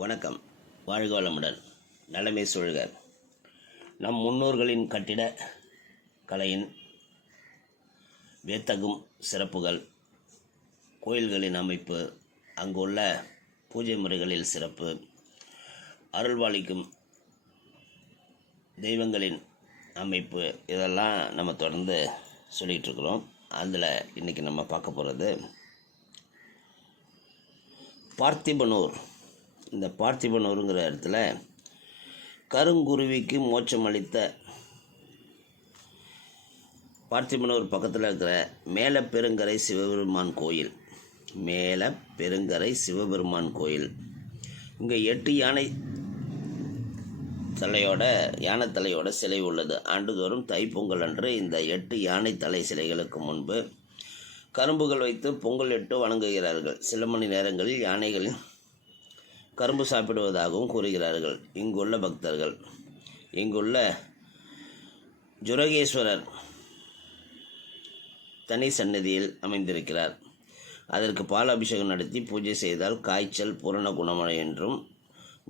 வணக்கம். வாழ்க வளமுடன், நலமே சூழ்க. நம் முன்னோர்களின் கட்டிட கலையின் வியத்தகும் சிறப்புகள், கோயில்களின் அமைப்பு, அங்குள்ள பூஜை முறைகளில் சிறப்பு, அருள்வாளிக்கும் தெய்வங்களின் அமைப்பு, இதெல்லாம் நம்ம தொடர்ந்து சொல்லிகிட்ருக்குறோம். அதில் இன்றைக்கி நம்ம பார்க்க போகிறது பார்த்திபனூர். இந்த பார்த்திபனூருங்கிற இடத்துல கருங்குருவிக்கு மோட்சம் அளித்த பார்த்திபனூர் பக்கத்தில் இருக்கிற மேலப்பெருங்கரை சிவபெருமான் கோயில். மேலப்பெருங்கரை சிவபெருமான் கோயில். இங்கே 8 யானை தலையோட சிலை உள்ளது. ஆண்டுதோறும் தைப்பொங்கல் அன்று இந்த 8 யானை தலை சிலைகளுக்கு முன்பு கரும்புகள் வைத்து பொங்கல் இட்டு வணங்குகிறார்கள். சில மணி நேரங்களில் யானைகளின் கரும்பு சாப்பிடுவதாகவும் கூறுகிறார்கள் இங்குள்ள பக்தர்கள். இங்குள்ள ஜுரகேஸ்வரர் தனி சன்னதியில் அமைந்திருக்கிறார். அதற்கு பால் அபிஷேகம் நடத்தி பூஜை செய்தால் காய்ச்சல் பூரண குணமடை என்றும்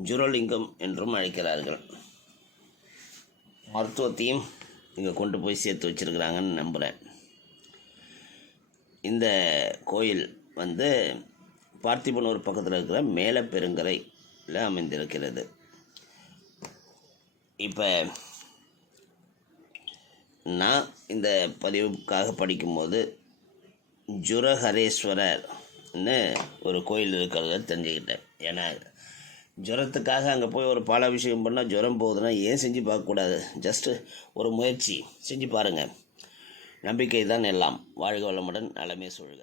ஜுரலிங்கம் என்றும் அழைக்கிறார்கள். மருத்துவத்தையும் இங்கே கொண்டு போய் சேர்த்து வச்சுருக்கிறாங்கன்னு நம்புகிறேன். இந்த கோயில் பார்த்திபனூர் பக்கத்தில் இருக்கிற மேலப்பெருங்கரையில் அமைந்திருக்கிறது. இப்போ நான் இந்த பதிவுக்காக படிக்கும்போது ஜுரஹரேஸ்வரர்னு ஒரு கோயில் இருக்கிறத தெரிஞ்சுக்கிட்டேன். ஏன்னா ஜுரத்துக்காக அங்கே போய் ஒரு பாலாபிஷேகம் பண்ணால் ஜுரம் போகுதுன்னா ஏன் செஞ்சு பார்க்கக்கூடாது? ஜஸ்ட்டு ஒரு முயற்சி செஞ்சு பாருங்கள். நம்பிக்கை தான் எல்லாம். வாழ்க வளமுடன், நலமே சூழ்க.